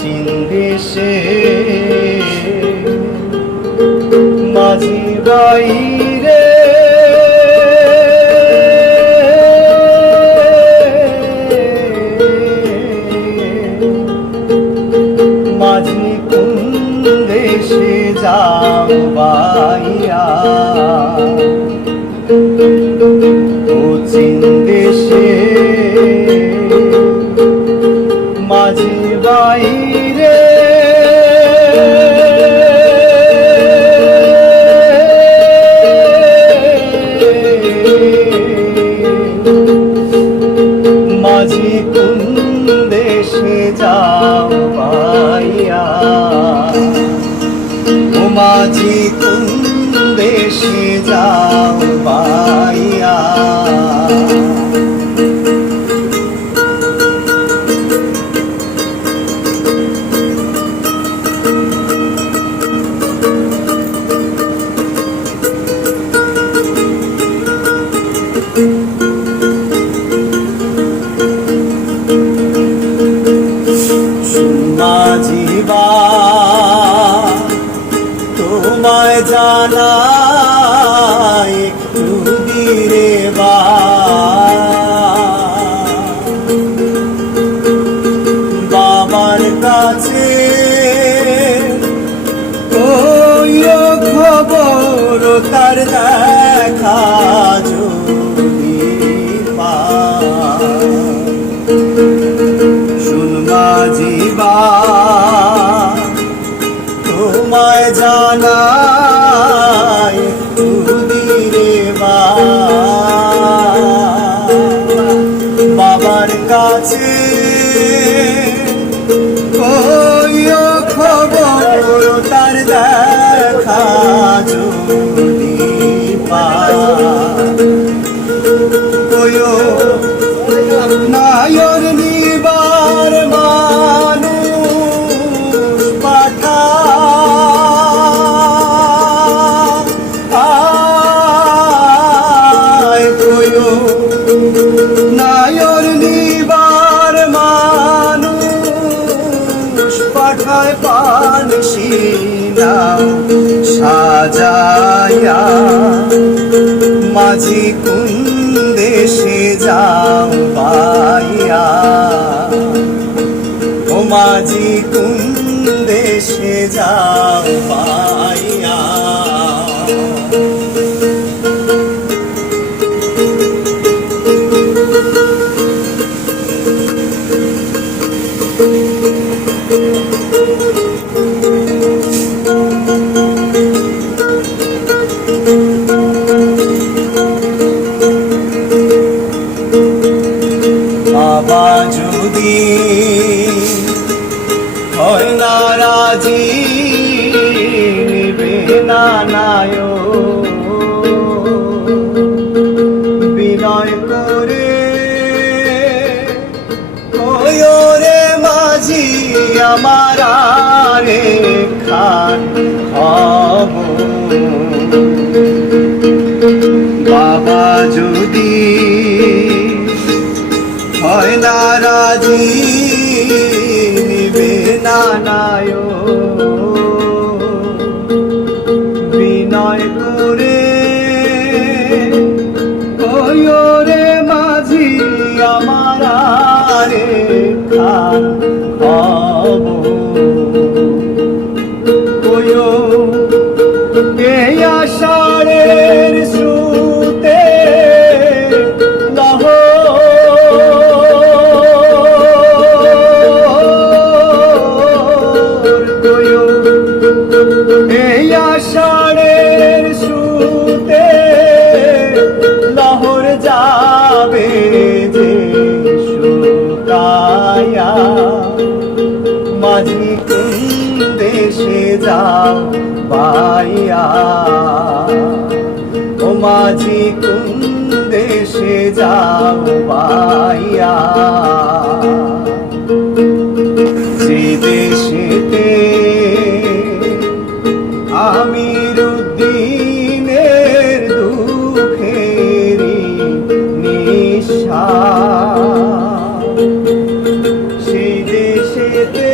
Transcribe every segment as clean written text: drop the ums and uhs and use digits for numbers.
চীন দেশে মাঝি বাইরে মাঝি কোন দেশে যাও বাইয়া ও চীন দেশে মাঝি বাইরে মাঝি কোন দেশে যাও বাইয়া ও মাঝি কোন দেশে যাও বাইয়া মাঝিবা তোমায় জানাই একটু দিরে বা বাবার কাছে কইও খবর তার দেখা যদি পাই শুন মাঝিবা তোমায় জানাই দিরে বাবার কাছে কইও খবর তার দেখা যদি পাই কইও নায়র নিবার মানুষ পাঠায় কইও নায়র নিবার মানুষ পাঠায় পানসি নাও সাজায়া মাঝি কোন দেশে যাও বাইয়া ও মাঝি কোন দেশে যাও বাইয়া বাবা যদি হয় না রাজি নিবে না নায় বিনয় করে কয়ো রে মাঝি আমার রে খান হব বাবা যদি হয় না রাজি নিবে না নায় বিনয় করে কয়ো রে মাঝি আমার রে খান হব কয়ো এই আষাঢ়ের স্রোতে এই আষাঢ়ের সুতে লাহোর যাবে যে শুকায়া মাঝি কোন দেশে যাও বাইয়া ও মাঝি কোন দেশে যাও বাইয়া যে দেশেতে আমিরুদ্দিনের দুঃখের নিশা সেই দেশেতে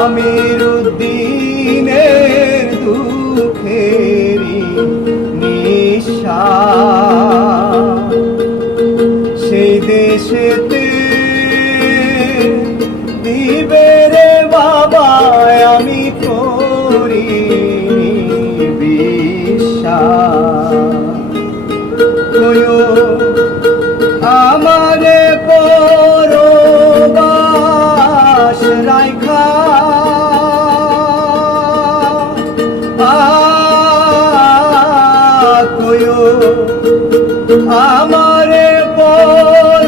আমির উদ্দিনের দুঃখেরই নিঃশ্বাস সেই দেশেতে দিবে রে বাবা আমি করি বিশ্বাস কয়ো আমারে পরবাস রাইখা কয়ো আমারে পরবাস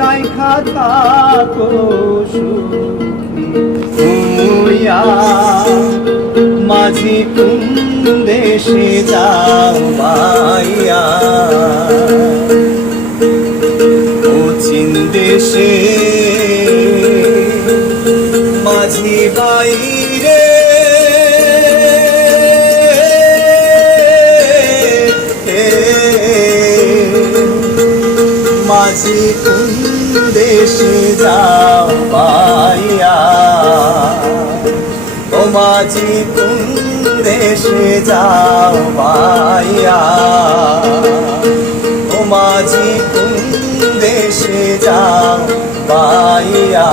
রাইখা থাকো সুখী হইয়া মাঝি কোন দেশে যাও মাইয়া ও চীন দেশে মাঝি বাইরে মাঝি কোন দেশে যাও পাইয়া ও মাঝি কোন দেশে যাও পাইয়া ও মাঝি কোন দেশে যাও পাইয়া